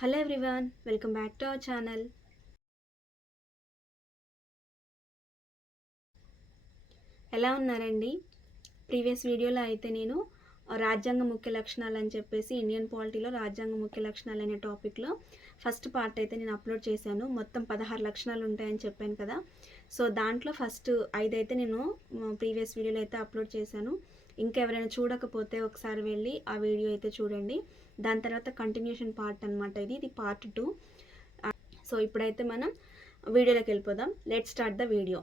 Hello everyone, welcome back to our channel. ఎలా ఉన్నారండి? Previous వీడియోలో అయితే నేను రాజ్యాంగ ముఖ్య లక్షణాలు అని చెప్పేసి ఇండియన్ పాలిటీలో రాజ్యాంగ ముఖ్య లక్షణాలు అనే టాపిక్లో ఫస్ట్ పార్ట్ అయితే నేను అప్లోడ్ చేశాను. మొత్తం 16 లక్షణాలు ఉంటాయని చెప్పాను కదా. సో దాంట్లో ఫస్ట్ 5 అయితే నేను ప్రీవియస్ వీడియోలో అయితే అప్లోడ్ చేశాను. ఇంకెవరైనా చూడకపోతే ఒకసారి వెళ్ళి ఆ వీడియో అయితే చూడండి. దాని తర్వాత కంటిన్యూషన్ పార్ట్ అనమాట. ఇది పార్ట్ 2. సో ఇప్పుడైతే మనం వీడియోలోకి వెళ్ళిపోదాం. Let's start the video.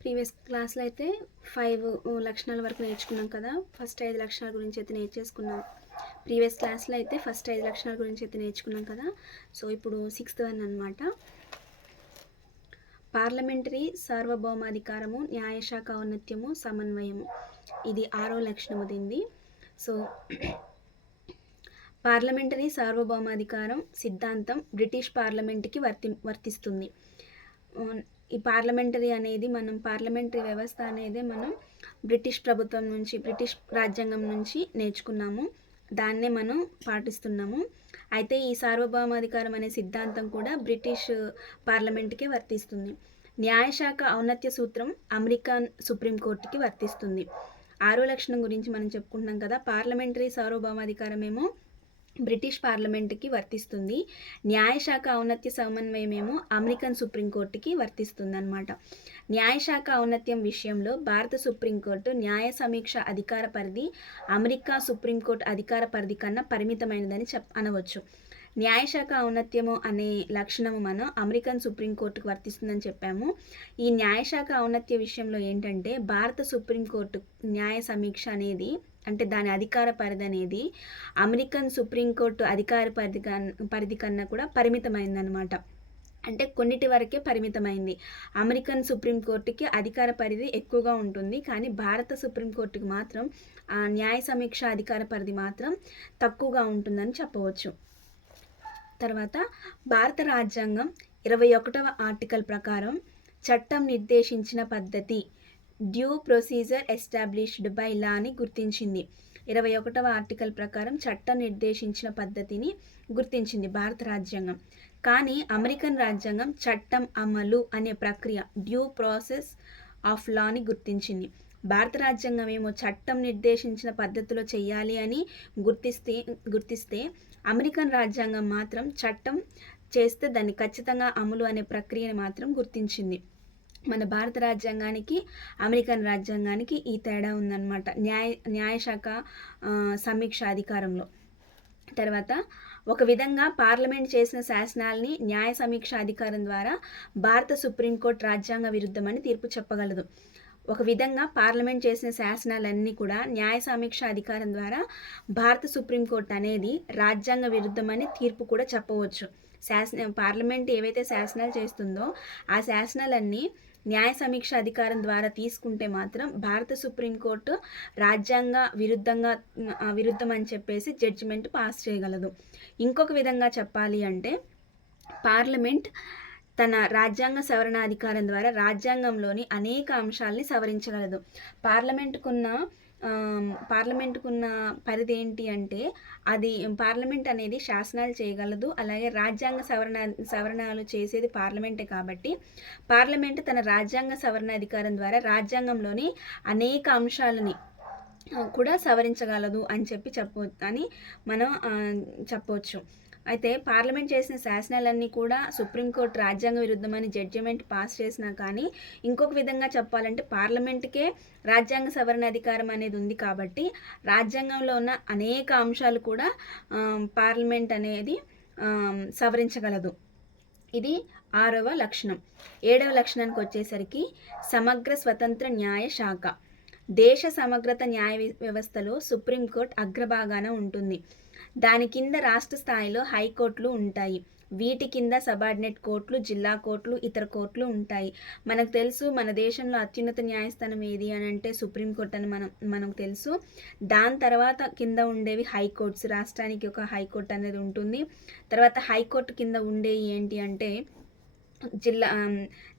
Previous క్లాస్లో అయితే 5 లక్షణాల వరకు నేర్చుకున్నాం కదా. ఫస్ట్ 5 లక్షణాల గురించి అయితే నేర్చేసుకున్నాం. ప్రీవియస్ క్లాస్లో అయితే ఫస్ట్ 5 లక్షణాల గురించి అయితే నేర్చుకున్నాం కదా. సో ఇప్పుడు 6th వన్ అనమాట. పార్లమెంటరీ సార్వభౌమాధికారము, న్యాయశాఖ ఔన్నత్యము, సమన్వయము. ఇది 6వ లక్షణము దీనిది. సో పార్లమెంటరీ సార్వభౌమాధికారం సిద్ధాంతం బ్రిటిష్ పార్లమెంట్కి వర్తిస్తుంది. ఈ పార్లమెంటరీ అనేది పార్లమెంటరీ వ్యవస్థ అనేది మనం బ్రిటిష్ ప్రభుత్వం నుంచి, బ్రిటిష్ రాజ్యాంగం నుంచి నేర్చుకున్నాము. దాన్నే మనం పాటిస్తున్నాము. అయితే ఈ సార్వభౌమాధికారం అనే సిద్ధాంతం కూడా బ్రిటిష్ పార్లమెంట్కే వర్తిస్తుంది. న్యాయశాఖ ఔన్నత్య సూత్రం అమెరికన్ సుప్రీంకోర్టుకి వర్తిస్తుంది. 6వ లక్షణం గురించి మనం చెప్పుకుంటున్నాం కదా. పార్లమెంటరీ సార్వభౌమాధికారం ఏమో బ్రిటిష్ పార్లమెంట్కి వర్తిస్తుంది. న్యాయశాఖ ఔన్నత్య సమన్వయమేమో అమెరికన్ సుప్రీంకోర్టుకి వర్తిస్తుంది అనమాట. న్యాయశాఖ ఔన్నత్యం విషయంలో భారత సుప్రీంకోర్టు న్యాయ సమీక్ష అధికార పరిధి అమెరికా సుప్రీంకోర్టు అధికార పరిధి కన్నా పరిమితమైనదని అనవచ్చు. న్యాయశాఖ ఔన్నత్యము అనే లక్షణము మనం అమెరికన్ సుప్రీంకోర్టుకు వర్తిస్తుందని చెప్పాము. ఈ న్యాయశాఖ ఔన్నత్య విషయంలో ఏంటంటే భారత సుప్రీంకోర్టు న్యాయ సమీక్ష అనేది, అంటే దాని అధికార పరిధి అనేది అమెరికన్ సుప్రీంకోర్టు అధికార పరిధి కన్నా కూడా పరిమితమైందనమాట. అంటే కొన్నిటి వరకే పరిమితమైంది. అమెరికన్ సుప్రీంకోర్టుకి అధికార పరిధి ఎక్కువగా ఉంటుంది, కానీ భారత సుప్రీంకోర్టుకి మాత్రం న్యాయ సమీక్ష అధికార పరిధి మాత్రం తక్కువగా ఉంటుందని చెప్పవచ్చు. తర్వాత భారత రాజ్యాంగం 21వ ఆర్టికల్ ప్రకారం చట్టం నిర్దేశించిన పద్ధతి డ్యూ ప్రొసీజర్ ఎస్టాబ్లిష్డ్ బై లాని గుర్తించింది. 21వ ఆర్టికల్ ప్రకారం చట్టం నిర్దేశించిన పద్ధతిని గుర్తించింది భారత రాజ్యాంగం. కానీ అమెరికన్ రాజ్యాంగం చట్టం అమలు అనే ప్రక్రియ డ్యూ ప్రాసెస్ ఆఫ్ లాని గుర్తించింది. భారత రాజ్యాంగం ఏమో చట్టం నిర్దేశించిన పద్ధతిలో చేయాలి అని గుర్తిస్తే అమెరికన్ రాజ్యాంగం మాత్రం చట్టం చేస్తే దాన్ని ఖచ్చితంగా అమలు అనే ప్రక్రియని మాత్రం గుర్తించింది. మన భారత రాజ్యాంగానికి అమెరికన్ రాజ్యాంగానికి ఈ తేడా ఉందన్నమాట న్యాయశాఖ సమీక్ష అధికారంలో. తర్వాత ఒక విధంగా పార్లమెంట్ చేసిన శాసనాల్ని న్యాయ సమీక్ష అధికారం ద్వారా భారత సుప్రీంకోర్టు రాజ్యాంగ విరుద్ధమని తీర్పు చెప్పగలదు. ఒక విధంగా పార్లమెంట్ చేసిన శాసనాలన్నీ కూడా న్యాయ సమీక్ష అధికారం ద్వారా భారత సుప్రీంకోర్టు అనేది రాజ్యాంగ విరుద్ధమని తీర్పు కూడా చెప్పవచ్చు. పార్లమెంట్ ఏవైతే శాసనాలు చేస్తుందో ఆ శాసనాలన్నీ న్యాయ సమీక్ష అధికారం ద్వారా తీసుకుంటే మాత్రం భారత సుప్రీంకోర్టు రాజ్యాంగ విరుద్ధం అని చెప్పేసి జడ్జిమెంట్ పాస్ చేయగలదు. ఇంకొక విధంగా చెప్పాలి అంటే పార్లమెంట్ తన రాజ్యాంగ సవరణ అధికారం ద్వారా రాజ్యాంగంలోని అనేక అంశాలని సవరించగలదు. పార్లమెంటుకున్న పరిధి ఏంటి అంటే అది పార్లమెంట్ అనేది శాసనాలు చేయగలదు. అలాగే రాజ్యాంగ సవరణలు చేసేది పార్లమెంటే కాబట్టి పార్లమెంట్ తన రాజ్యాంగ సవరణ అధికారం ద్వారా రాజ్యాంగంలోని అనేక అంశాలని కూడా సవరించగలదు అని మనం చెప్పవచ్చు. అయితే పార్లమెంట్ చేసిన శాసనాలన్నీ కూడా సుప్రీంకోర్టు రాజ్యాంగ విరుద్ధమని జడ్జిమెంట్ పాస్ చేసినా కానీ ఇంకొక విధంగా చెప్పాలంటే పార్లమెంట్కే రాజ్యాంగ సవరణ అధికారం అనేది ఉంది కాబట్టి రాజ్యాంగంలో ఉన్న అనేక అంశాలు కూడా పార్లమెంట్ అనేది సవరించగలదు. ఇది 6వ లక్షణం. 7వ లక్షణానికి వచ్చేసరికి సమగ్ర స్వతంత్ర న్యాయ శాఖ. దేశ సమగ్రత న్యాయ వ్యవస్థలో సుప్రీంకోర్టు అగ్రభాగాన ఉంటుంది. దాని కింద రాష్ట్ర స్థాయిలో హైకోర్టులు ఉంటాయి. వీటి కింద సబార్డినేట్ కోర్టులు, జిల్లా కోర్టులు, ఇతర కోర్టులు ఉంటాయి. మనకు తెలుసు మన దేశంలో అత్యున్నత న్యాయస్థానం ఏది అని అంటే సుప్రీంకోర్టు అని మనకు తెలుసు. దాని తర్వాత కింద ఉండేవి హైకోర్ట్స్. రాష్ట్రానికి ఒక హైకోర్టు అనేది ఉంటుంది. తర్వాత హైకోర్టు కింద ఉండేవి ఏంటి అంటే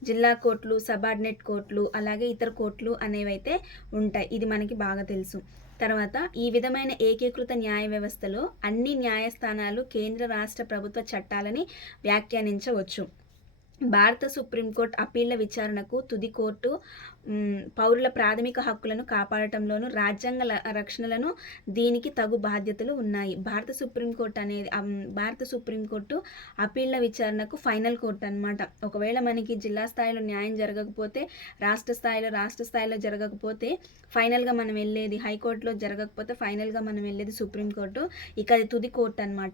జిల్లా కోర్టులు, సబార్డినేట్ కోర్టులు, అలాగే ఇతర కోర్టులు అనేవి అయితే ఉంటాయి. ఇది మనకి బాగా తెలుసు. తర్వాత ఈ విధమైన ఏకీకృత న్యాయ వ్యవస్థలో అన్ని న్యాయస్థానాలు కేంద్ర రాష్ట్ర ప్రభుత్వ చట్టాలని వ్యాఖ్యానించవచ్చు. భారత సుప్రీంకోర్టు అప్పీళ్ల విచారణకు తుది కోర్టు పౌరుల ప్రాథమిక హక్కులను కాపాడటంలోనూ రాజ్యాంగ రక్షణలను దీనికి తగు బాధ్యతలు ఉన్నాయి. భారత సుప్రీంకోర్టు అప్పీళ్ల విచారణకు ఫైనల్ కోర్టు అనమాట. ఒకవేళ మనకి జిల్లా స్థాయిలో న్యాయం జరగకపోతే, రాష్ట్ర స్థాయిలో జరగకపోతే ఫైనల్గా మనం వెళ్ళేది హైకోర్టులో, జరగకపోతే ఫైనల్గా మనం వెళ్ళేది సుప్రీంకోర్టు. ఇక అది తుది కోర్టు అనమాట.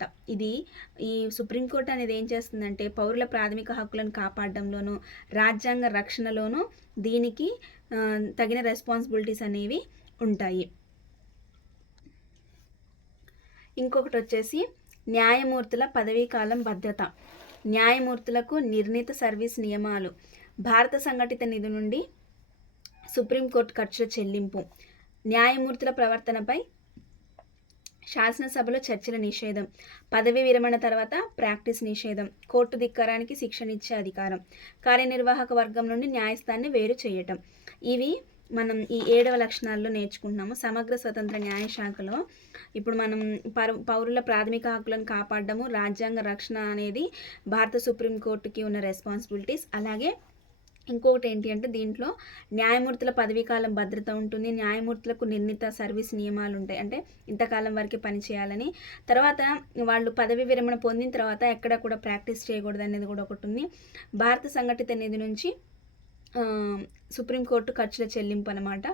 ఈ సుప్రీంకోర్టు అనేది ఏం చేస్తుందంటే పౌరుల ప్రాథమిక హక్కులను కాపాడడంలోనూ రాజ్యాంగ రక్షణలోనూ దీనికి తగిన రెస్పాన్సిబిలిటీస్ అనేవి ఉంటాయి. ఇంకొకటి వచ్చేసి న్యాయమూర్తుల పదవీకాలం భద్రత. న్యాయమూర్తులకు నిర్ణీత సర్వీస్ నియమాలు. భారత సంఘటిత నిధి నుండి సుప్రీంకోర్టు ఖర్చుల చెల్లింపు. న్యాయమూర్తుల ప్రవర్తనపై శాసనసభలో చర్చల నిషేధం. పదవి విరమణ తర్వాత ప్రాక్టీస్ నిషేధం. కోర్టు ధిక్కారానికి శిక్షనిచ్చే అధికారం. కార్యనిర్వాహక వర్గం నుండి న్యాయస్థానాన్ని వేరు చేయటం. ఇవి మనం ఈ 7వ లక్షణాల్లో నేర్చుకుంటున్నాము. సమగ్ర స్వతంత్ర న్యాయశాఖలో ఇప్పుడు మనం పౌరుల ప్రాథమిక హక్కులను కాపాడడము, రాజ్యాంగ రక్షణ అనేది భారత సుప్రీంకోర్టుకి ఉన్న రెస్పాన్సిబిలిటీస్. అలాగే ఇంకొకటి ఏంటి అంటే దీంట్లో న్యాయమూర్తుల పదవీకాలం భద్రత ఉంటుంది. న్యాయమూర్తులకు నిర్ణీత సర్వీస్ నియమాలు ఉంటాయి, అంటే ఇంతకాలం వరకే పనిచేయాలని. తర్వాత వాళ్ళు పదవి విరమణ పొందిన తర్వాత ఎక్కడ కూడా ప్రాక్టీస్ చేయకూడదు అనేది కూడా ఒకటి ఉంది. భారత సంఘటిత నిధి నుంచి సుప్రీంకోర్టు ఖర్చుల చెల్లింపు అనమాట.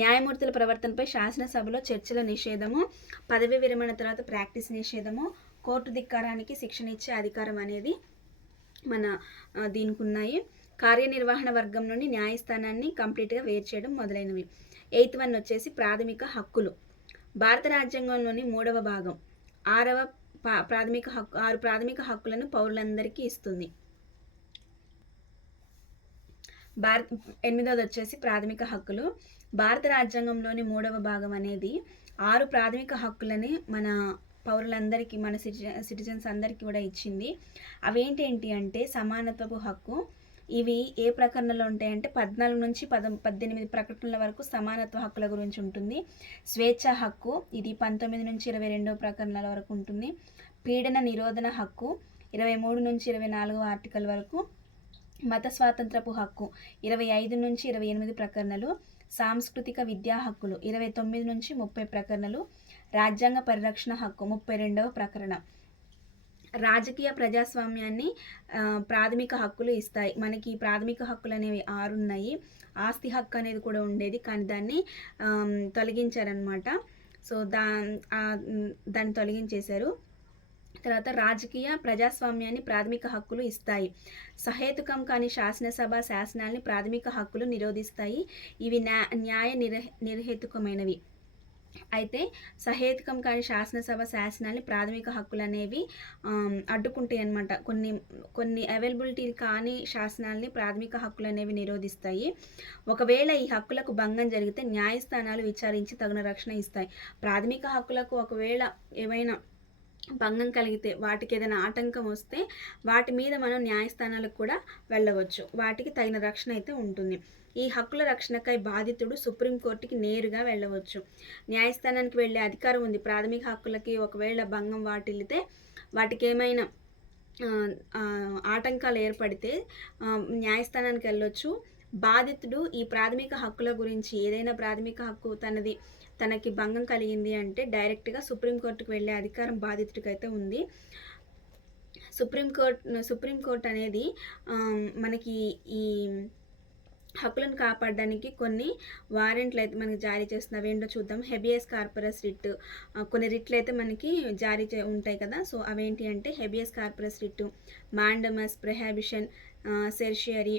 న్యాయమూర్తుల ప్రవర్తనపై శాసనసభలో చర్చల నిషేధము, పదవి విరమణ తర్వాత ప్రాక్టీస్ నిషేధము, కోర్టు ధిక్కారానికి శిక్షణ ఇచ్చే అధికారం అనేది మన దీనికి ఉన్నాయి. కార్యనిర్వహణ వర్గం నుండి న్యాయస్థానాన్ని కంప్లీట్గా వేరు చేయడం మొదలైనవి. 8th వన్ వచ్చేసి ప్రాథమిక హక్కులు. భారత రాజ్యాంగంలోని 3వ భాగం 6 ప్రాథమిక హక్కులను పౌరులందరికీ ఇస్తుంది. 8వది వచ్చేసి ప్రాథమిక హక్కులు. భారత రాజ్యాంగంలోని 3వ భాగం అనేది 6 ప్రాథమిక హక్కులని మన పౌరులందరికీ, మన సిటిజన్స్ అందరికీ కూడా ఇచ్చింది. అవేంటి అంటే సమానత్వపు హక్కు. ఇవి ఏ ప్రకరణలో ఉంటాయంటే 14 నుంచి 18 ప్రకటనల వరకు సమానత్వ హక్కుల గురించి ఉంటుంది. స్వేచ్ఛ హక్కు ఇది 19 నుంచి 22వ ప్రకరణల వరకు ఉంటుంది. పీడన నిరోధన హక్కు 23 నుంచి 24వ ఆర్టికల్ వరకు. మత స్వాతంత్రపు హక్కు 25 నుంచి 28 ప్రకరణలు. సాంస్కృతిక విద్యా హక్కులు 29 నుంచి 30 ప్రకరణలు. రాజ్యాంగ పరిరక్షణ హక్కు 32వ ప్రకరణ. రాజకీయ ప్రజాస్వామ్యాన్ని ప్రాథమిక హక్కులు ఇస్తాయి. మనకి ప్రాథమిక హక్కులు అనేవి 6 ఉన్నాయి. ఆస్తి హక్కు అనేది కూడా ఉండేది, కానీ దాన్ని తొలగించారనమాట. సో దాన్ని తొలగించేశారు. తర్వాత రాజకీయ ప్రజాస్వామ్యాన్ని ప్రాథమిక హక్కులు ఇస్తాయి. సహేతుకం కాని శాసనసభ శాసనాల్ని ప్రాథమిక హక్కులు నిరోధిస్తాయి. ఇవి న్యాయ నిర్హేతుకమైనవి. అయితే సహేతుకం కాని శాసనసభ శాసనాల్ని ప్రాథమిక హక్కులు అనేవి అడ్డుకుంటాయి అన్నమాట. కొన్ని అవైలబిలిటీ కాని శాసనాల్ని ప్రాథమిక హక్కులు అనేవి నిరోధిస్తాయి. ఒకవేళ ఈ హక్కులకు భంగం జరిగితే న్యాయస్థానాలు విచారించి తగిన రక్షణ ఇస్తాయి. ప్రాథమిక హక్కులకు ఒకవేళ ఏమైనా భంగం కలిగితే, వాటికి ఏదైనా ఆటంకం వస్తే వాటి మీద మనం న్యాయస్థానాలకు కూడా వెళ్ళవచ్చు. వాటికి తగిన రక్షణ అయితే ఉంటుంది. ఈ హక్కుల రక్షణకై బాధితుడు సుప్రీంకోర్టుకి నేరుగా వెళ్ళవచ్చు. న్యాయస్థానానికి వెళ్ళే అధికారం ఉంది. ప్రాథమిక హక్కులకి ఒకవేళ భంగం వాటిల్లితే, వాటికి ఏమైనా ఆటంకాలు ఏర్పడితే న్యాయస్థానానికి వెళ్ళొచ్చు. బాధితుడు ఈ ప్రాథమిక హక్కుల గురించి ఏదైనా ప్రాథమిక హక్కు తనకి భంగం కలిగింది అంటే డైరెక్ట్గా సుప్రీంకోర్టుకు వెళ్ళే అధికారం బాధితుడికి అయితే ఉంది. సుప్రీంకోర్టు అనేది మనకి ఈ హక్కులను కాపాడడానికి కొన్ని వారెంట్లు అయితే మనకి జారీ చేస్తుంది. అవేంటో చూద్దాం. హెబియస్ కార్పరస్ రిట్, కొన్ని రిట్లు అయితే మనకి జారీ ఉంటాయి కదా. సో అవేంటి అంటే హెబియస్ కార్పరస్ రిట్, మాండమస్, ప్రెహాబిషన్, సెర్షియరీ,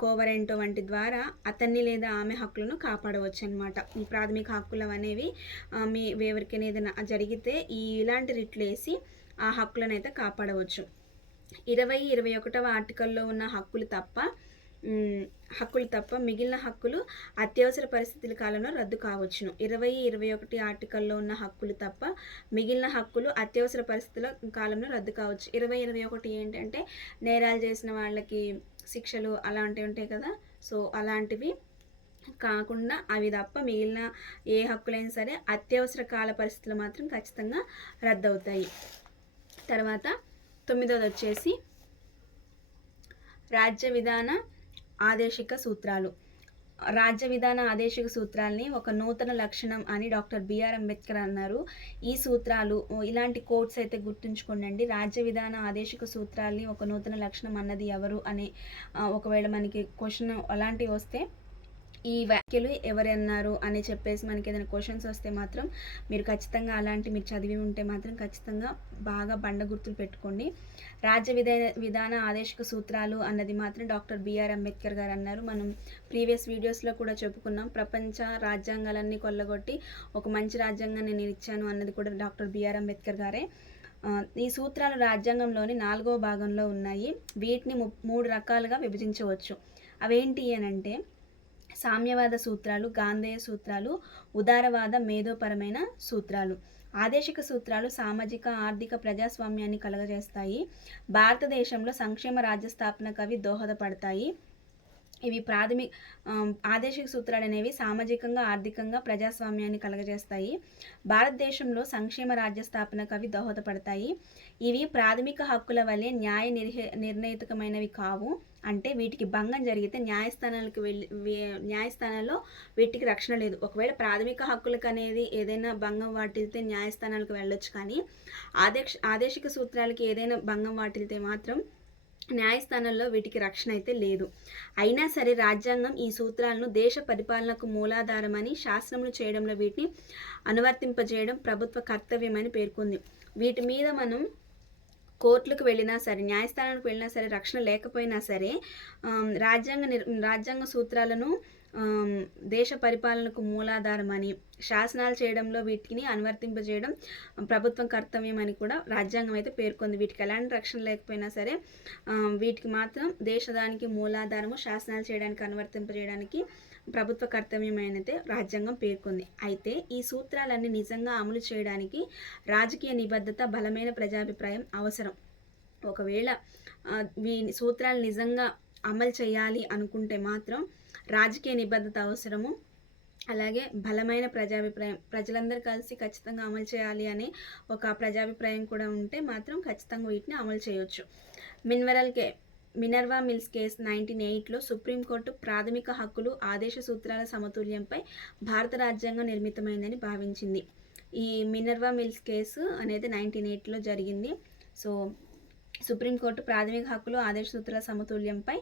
కోవరెంటో వంటి ద్వారా అతన్ని లేదా ఆమె హక్కులను కాపాడవచ్చు అనమాట. ఈ ప్రాథమిక హక్కులు అనేవి ఎవరికైనా ఏదైనా జరిగితే ఇలాంటి రిట్లు వేసి ఆ హక్కులను అయితే కాపాడవచ్చు. 20-21వ ఆర్టికల్లో ఉన్న హక్కులు తప్ప మిగిలిన హక్కులు అత్యవసర పరిస్థితుల కాలంలో రద్దు కావచ్చును. 20-21 ఆర్టికల్లో ఉన్న హక్కులు తప్ప మిగిలిన హక్కులు అత్యవసర పరిస్థితుల కాలంలో రద్దు కావచ్చు. 20-21 ఏంటంటే నేరాలు చేసిన వాళ్ళకి శిక్షలు అలాంటివి ఉంటాయి కదా. సో అలాంటివి కాకుండా అవి తప్ప మిగిలిన ఏ హక్కులైనా సరే అత్యవసర కాల పరిస్థితులు మాత్రం ఖచ్చితంగా రద్దవుతాయి. తర్వాత 9వది వచ్చేసి రాజ్య విధాన ఆదేశిక సూత్రాలు. రాజ్య విధాన ఆదేశిక సూత్రాల్ని ఒక నూతన లక్షణం అని డాక్టర్ బిఆర్ అంబేద్కర్ అన్నారు. ఈ సూత్రాలు ఇలాంటి కోట్స్ అయితే గుర్తుంచుకోండి. రాజ్య విధాన ఆదేశిక సూత్రాల్ని ఒక నూతన లక్షణం అన్నది ఎవరు అనే ఒకవేళ మనకి క్వశ్చన్ అలాంటివి వస్తే ఈ వ్యాఖ్యలు ఎవరు అన్నారు అని చెప్పేసి మనకి ఏదైనా క్వశ్చన్స్ వస్తే మాత్రం మీరు ఖచ్చితంగా మీరు చదివి ఉంటే మాత్రం ఖచ్చితంగా బాగా బండ గుర్తులు పెట్టుకోండి. రాజ్య విధాన ఆదేశిక సూత్రాలు అన్నది మాత్రం డాక్టర్ బిఆర్ అంబేద్కర్ గారు అన్నారు. మనం ప్రీవియస్ వీడియోస్లో కూడా చెప్పుకున్నాం. ప్రపంచ రాజ్యాంగాలన్నీ కొల్లగొట్టి ఒక మంచి రాజ్యాంగాన్ని నేను ఇచ్చాను అన్నది కూడా డాక్టర్ బిఆర్ అంబేద్కర్ గారే. ఈ సూత్రాలు రాజ్యాంగంలోని 4వ భాగంలో ఉన్నాయి. వీటిని 3 రకాలుగా విభజించవచ్చు. అవేంటి అని అంటే సామ్యవాద సూత్రాలు, గాంధేయ సూత్రాలు, ఉదారవాద మేధోపరమైన సూత్రాలు. ఆదేశిక సూత్రాలు సామాజిక ఆర్థిక ప్రజాస్వామ్యాన్ని కలుగజేస్తాయి. భారతదేశంలో సంక్షేమ రాజ్య స్థాపనకు అవి దోహదపడతాయి. ఇవి ఆదేశిక సూత్రాలు అనేవి సామాజికంగా ఆర్థికంగా ప్రజాస్వామ్యాన్ని కలుగజేస్తాయి. భారతదేశంలో సంక్షేమ రాజ్య స్థాపనకు అవి దోహదపడతాయి. ఇవి ప్రాథమిక హక్కుల వలె నిర్ణయితకమైనవి కావు. అంటే వీటికి భంగం జరిగితే న్యాయస్థానాల్లో వీటికి రక్షణ లేదు. ఒకవేళ ప్రాథమిక హక్కులకు అనేది ఏదైనా భంగం వాటిల్తే న్యాయస్థానాలకు వెళ్ళొచ్చు, కానీ ఆదేశిక సూత్రాలకి ఏదైనా భంగం వాటిల్తే మాత్రం న్యాయస్థానంలో వీటికి రక్షణ అయితే లేదు. అయినా సరే రాజ్యాంగం ఈ సూత్రాలను దేశ పరిపాలనకు మూలాధారమని శాసనములు చేయడంలో వీటిని అనువర్తింపజేయడం ప్రభుత్వ కర్తవ్యమని పేర్కొంది. వీటి మీద మనం కోర్టులకు వెళ్ళినా సరే, న్యాయస్థానానికి వెళ్ళినా సరే రక్షణ లేకపోయినా సరే రాజ్యాంగ సూత్రాలను దేశ పరిపాలనకు మూలాధారమని, శాసనాలు చేయడంలో వీటిని అనువర్తింపజేయడం ప్రభుత్వం కర్తవ్యం అని కూడా రాజ్యాంగం అయితే పేర్కొంది. వీటికి ఎలాంటి రక్షణ లేకపోయినా సరే వీటికి మాత్రం దేశదానికి మూలాధారము, శాసనాలు చేయడానికి అనువర్తింపజేయడానికి ప్రభుత్వ కర్తవ్యమైనదే రాజ్యాంగం పేర్కొంది. అయితే ఈ సూత్రాలన్నీ నిజంగా అమలు చేయడానికి రాజకీయ నిబద్ధత, బలమైన ప్రజాభిప్రాయం అవసరం. ఒకవేళ ఈ సూత్రాలు నిజంగా అమలు చేయాలి అనుకుంటే మాత్రం రాజకీయ నిబద్ధత అవసరము, అలాగే బలమైన ప్రజాభిప్రాయం, ప్రజలందరూ కలిసి ఖచ్చితంగా అమలు చేయాలి అనే ఒక ప్రజాభిప్రాయం కూడా ఉంటే మాత్రం ఖచ్చితంగా వీటిని అమలు చేయవచ్చు. మినర్వా మిల్స్ కేసు 1908లో సుప్రీంకోర్టు ప్రాథమిక హక్కులు, ఆదేశ సూత్రాల సమతుల్యంపై భారత రాజ్యాంగం నిర్మితమైందని భావించింది. ఈ మినర్వా మిల్స్ కేసు అనేది 1908లో జరిగింది. సో సుప్రీంకోర్టు ప్రాథమిక హక్కులు, ఆదేశ సూత్రాల సమతుల్యంపై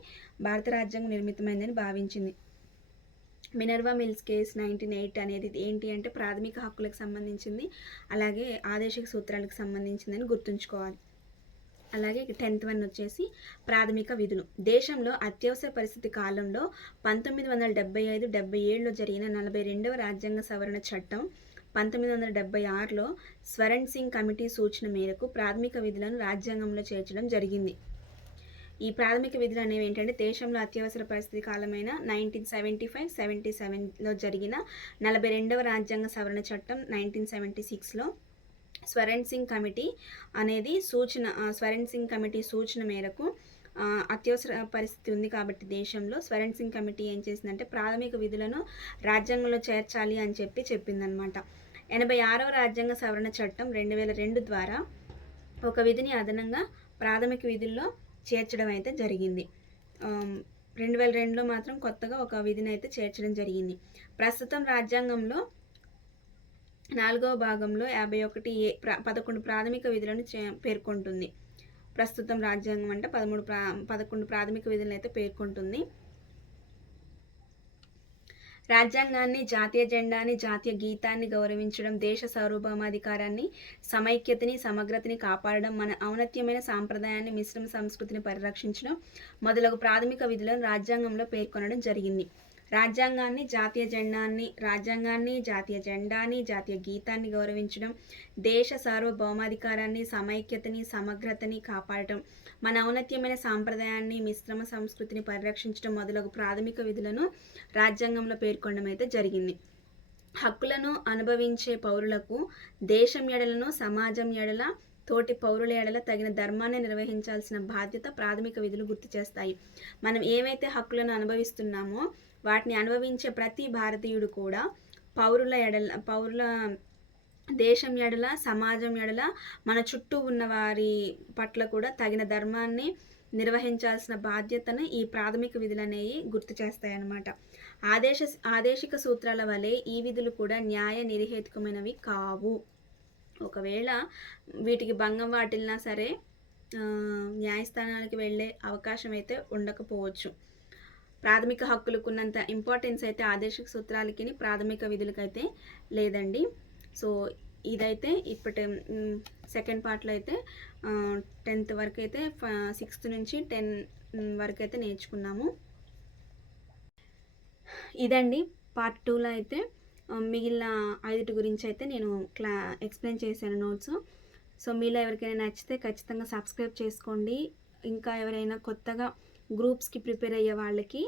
భారత రాజ్యాంగం నిర్మితమైందని భావించింది. మినర్వా మిల్స్ కేసు 1908 అనేది ఏంటి అంటే ప్రాథమిక హక్కులకు సంబంధించింది, అలాగే ఆదేశిక సూత్రాలకు సంబంధించిందని గుర్తుంచుకోవాలి. అలాగే 10th వన్ వచ్చేసి ప్రాథమిక విధులు. దేశంలో అత్యవసర పరిస్థితి కాలంలో 1975-77లో జరిగిన 42వ రాజ్యాంగ సవరణ చట్టం 1976లో స్వరణ్ సింగ్ కమిటీ సూచన మేరకు ప్రాథమిక విధులను రాజ్యాంగంలో చేర్చడం జరిగింది. ఈ ప్రాథమిక విధులు అనేవి ఏంటంటే దేశంలో అత్యవసర పరిస్థితి కాలమైన 1975-77లో జరిగిన 42వ రాజ్యాంగ సవరణ చట్టం 1976లో స్వరణ్ సింగ్ కమిటీ సూచన మేరకు అత్యవసర పరిస్థితి ఉంది కాబట్టి దేశంలో స్వరణ్ సింగ్ కమిటీ ఏం చేసిందంటే ప్రాథమిక విధులను రాజ్యాంగంలో చేర్చాలి అని చెప్పిందనమాట. 86వ రాజ్యాంగ సవరణ చట్టం 2002 ద్వారా ఒక విధిని అదనంగా ప్రాథమిక విధుల్లో చేర్చడం అయితే జరిగింది. 2002లో మాత్రం కొత్తగా ఒక విధిని అయితే చేర్చడం జరిగింది. ప్రస్తుతం రాజ్యాంగంలో 4వ భాగంలో 51A 11 ప్రాథమిక విధులను పేర్కొంటుంది. ప్రస్తుతం రాజ్యాంగం అంటే 11 ప్రాథమిక విధులను అయితే పేర్కొంటుంది. రాజ్యాంగాన్ని, జాతీయ జెండాని, జాతీయ గీతాన్ని గౌరవించడం, దేశ సార్వభౌమాధికారాన్ని, సమైక్యతని, సమగ్రతని కాపాడడం, మన ఔన్నత్యమైన సాంప్రదాయాన్ని, మిశ్రమ సంస్కృతిని పరిరక్షించడం మొదలగు ప్రాథమిక విధులను రాజ్యాంగంలో పేర్కొనడం జరిగింది. రాజ్యాంగాన్ని, జాతీయ జెండాని, జాతీయ గీతాన్ని గౌరవించడం, దేశ సార్వభౌమాధికారాన్ని, సమైక్యతని, సమగ్రతని కాపాడటం, మన ఔన్నత్యమైన సాంప్రదాయాన్ని, మిశ్రమ సంస్కృతిని పరిరక్షించడం మొదలగు ప్రాథమిక విధులను రాజ్యాంగంలో పేర్కొనడం అయితే జరిగింది. హక్కులను అనుభవించే పౌరులకు దేశం ఎడలను, సమాజం ఎడల, తోటి పౌరుల ఎడల తగిన ధర్మాన్ని నిర్వహించాల్సిన బాధ్యత ప్రాథమిక విధులు గుర్తు చేస్తాయి. మనం ఏవైతే హక్కులను అనుభవిస్తున్నామో వాటిని అనుభవించే ప్రతి భారతీయుడు కూడా పౌరుల దేశం ఎడల, సమాజం ఎడల, మన చుట్టూ ఉన్న వారి పట్ల కూడా తగిన ధర్మాన్ని నిర్వహించాల్సిన బాధ్యతను ఈ ప్రాథమిక విధులు అనేవి గుర్తు చేస్తాయన్నమాట. ఆదేశిక సూత్రాల వలె ఈ విధులు కూడా న్యాయ నిరహేతుకమైనవి కావు. ఒకవేళ వీటికి భంగం వాటిల్లినా సరే న్యాయస్థానానికి వెళ్ళే అవకాశం అయితే ఉండకపోవచ్చు. ప్రాథమిక హక్కులకు ఉన్నంత ఇంపార్టెన్స్ అయితే ఆదేశిక సూత్రాలకి, ప్రాథమిక విధులకైతే లేదండి. సో ఇదైతే ఇప్పటి సెకండ్ పార్ట్లో అయితే 10th వరకు అయితే 6th నుంచి 10 వరకు అయితే నేర్చుకున్నాము. ఇదండి పార్ట్ 2లో అయితే మిగిలిన 5 గురించి అయితే నేను ఎక్స్ప్లెయిన్ చేశాను నోట్స్. సో మీలో ఎవరికైనా నచ్చితే ఖచ్చితంగా సబ్స్క్రైబ్ చేసుకోండి. ఇంకా ఎవరైనా కొత్తగా గ్రూప్స్కి ప్రిపేర్ అయ్యే వాళ్ళకి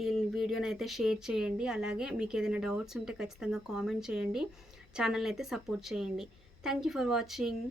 ఈ వీడియోని అయితే షేర్ చేయండి. అలాగే మీకు ఏదైనా డౌట్స్ ఉంటే ఖచ్చితంగా కామెంట్ చేయండి. ఛానల్ని అయితే సపోర్ట్ చేయండి. Thank you for watching.